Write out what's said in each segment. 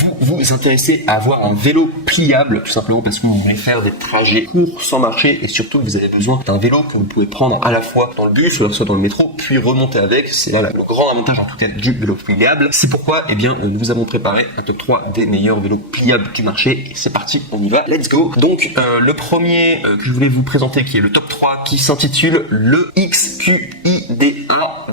vous vous intéressez à avoir un vélo pliable, tout simplement parce que vous voulez faire des trajets courts sans marcher et surtout que vous avez besoin d'un vélo que vous pouvez prendre à la fois dans le bus, soit dans le métro, puis remonter avec. C'est là le grand avantage en tout cas du vélo pliable. C'est pourquoi, eh bien, nous avons préparé un top 3 des meilleurs vélos pliables du marché. Et c'est parti, on y va, let's go. Donc, le premier que je voulais vous présenter, qui est le top 3, qui s'intitule le XQIDA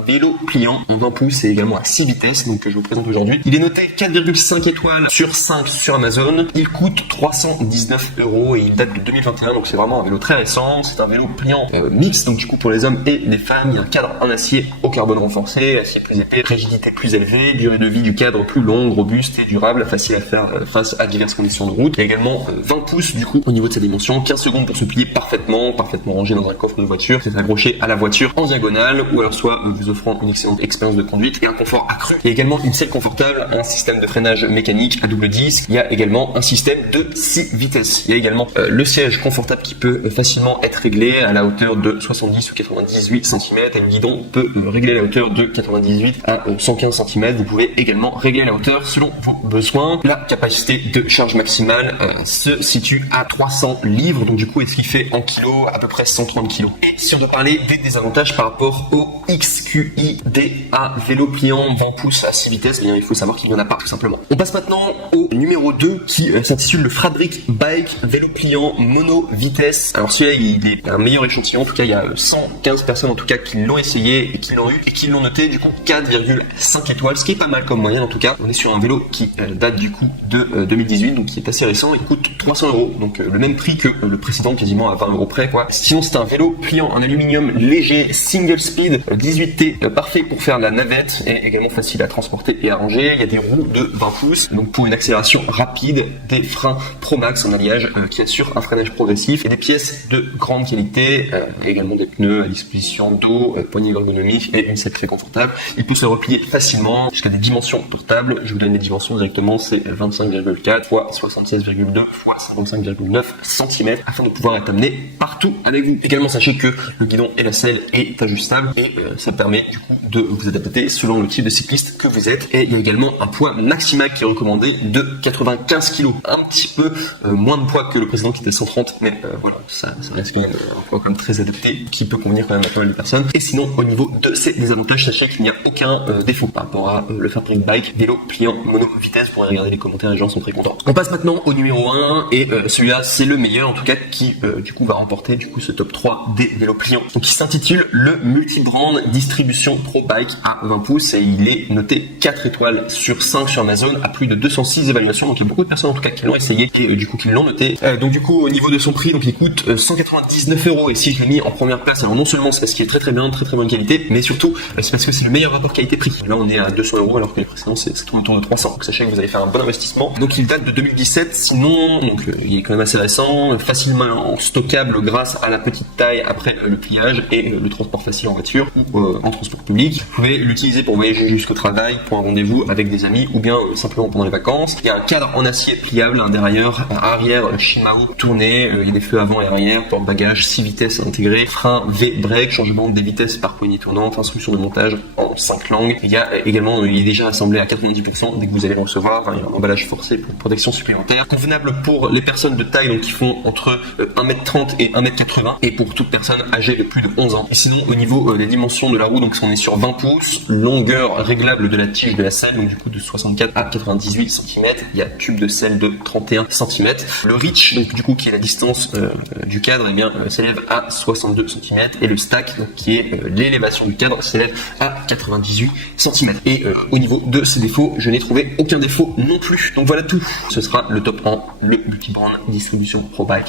vélo pliant en 20 pouces et également à 6 vitesses, donc que je vous présente aujourd'hui. Il est noté 4,5 étoiles sur 5 sur Amazon. Il coûte 319 € et il date de 2021, donc c'est vraiment un vélo très récent. C'est un vélo pliant mix, donc du coup pour les hommes et les femmes. Il y a un cadre en acier au carbone renforcé, acier plus épais, rigidité plus élevée, durée de vie du cadre plus longue, robuste et durable, facile à faire face à diverses conditions de route. Il y a également 20 pouces du coup au niveau de sa dimension, 15 secondes pour se plier parfaitement rangé dans un coffre de voiture. C'est accroché à la voiture en diagonale ou alors soit vous offrant une excellente expérience de conduite et un confort accru. Il y a également une selle confortable, un système de freinage mécanique à double disque. Il y a également un système de 6 vitesses. Il y a également le siège confortable qui peut facilement être réglé à la hauteur de 70 ou 98 cm et le guidon peut régler la hauteur de 98 à 115 cm. Vous pouvez également régler la hauteur selon vos besoins. La capacité de charge maximale se situe à 300 livres, donc du coup, ce qui fait en kilos à peu près 130 kg. Et si on doit parler des désavantages par rapport au XQIDA vélo pliant 20 pouces à 6 vitesses, bien il faut savoir qu'il n'y en a pas tout simplement. On passe maintenant au numéro 2 qui s'intitule le Fradric Bike vélo pliant mono vitesse. Alors celui-là il est un meilleur échantillon, en tout cas il y a 115 personnes en tout cas qui l'ont essayé et qui l'ont eu et qui l'ont noté du coup 4,5 étoiles, ce qui est pas mal comme moyenne en tout cas. On est sur un vélo qui date du coup de 2018, donc qui est assez récent. Il coûte 300 €, donc le même prix que le précédent, quasiment à 20 € près quoi. Sinon c'est un vélo pliant en aluminium léger single speed 18T, parfait pour faire la navette et également facile à transporter et à ranger. Il y a des roues de 20 pouces donc pour une accélération rapide, des freins Pro Max en alliage qui assurent un freinage progressif et des pièces de grande qualité, et également des pneus à disposition d'eau, poignée ergonomique et une selle très confortable. Il peut se replier facilement jusqu'à des dimensions portables. Je vous donne les dimensions directement, c'est 25,4 x 76,2 x 55,9 cm afin de pouvoir être amené partout avec vous. Également sachez que le guidon et la selle est ajustable et ça permet du coup de vous adapter selon le type de cycliste que vous êtes. Et il y a également un poids maximal qui est recommandé de 95 kg, un petit peu moins de poids que le précédent qui était 130, mais voilà, ça reste quand même un poids quand même très adapté qui peut convenir quand même à pas mal de personnes. Et sinon au niveau de ces désavantages, sachez qu'il n'y a aucun défaut par rapport à le Fradric Bike vélo pliant mono vitesse. Vous pourrez regarder les commentaires, les gens sont très contents. On passe maintenant au numéro 1 et celui-là c'est le meilleur en tout cas qui du coup va remporter du coup ce top 3 des vélos pliants. Donc il s'intitule le Multibrand Distribution Pro Bike à 20 pouces et il est noté 4 étoiles sur 5 sur Amazon à plus de 206 évaluations. Donc il y a beaucoup de personnes en tout cas qui l'ont essayé et du coup qui l'ont noté. Donc du coup au niveau de son prix, donc il coûte 199 € et si je l'ai mis en première place, alors non seulement c'est parce qu'il est très bien, très bonne qualité, mais surtout c'est parce que c'est le meilleur rapport qualité-prix. Là on est à 200 € alors que les précédents c'est tout autour de 300. Donc sachez que vous allez faire un bon investissement. Donc il date de 2017, sinon donc il est quand même assez récent, facilement stockable grâce à la petite taille après le pliage et le transport facile en voiture ou en transport public. Vous pouvez l'utiliser pour voyager jusqu'au travail, pour un rendez-vous avec des amis ou bien simplement pendant les vacances. Il y a un cadre en acier pliable, un derrière, un arrière Shimano tourné, il y a des feux avant et arrière, porte-bagages, 6 vitesses intégrées, frein V-brake, changement des vitesses par poignée tournante, instruction de montage en 5 langues. Il y a également, il est déjà assemblé à 90% dès que vous allez le recevoir. Il y a un emballage forcé pour protection supplémentaire. Convenable pour les personnes de taille donc qui font entre 1m30 et 1m80 et pour toute personne âgée de plus de 11 ans. Et sinon au niveau des dimensions de la roue, donc on est sur 20 pouces, longueur réglable de la tige de la selle, donc du coup de 64 à 98 cm. Il y a tube de selle de 31 cm. Le reach, donc du coup qui est la distance du cadre, eh bien s'élève à 62 cm et le stack donc, qui est l'élévation du cadre s'élève à 98 cm. Et au niveau de ses défauts, je n'ai trouvé aucun défaut non plus. Donc voilà tout. Ce sera le top 1, le Multibrand Distribution Pro Bike.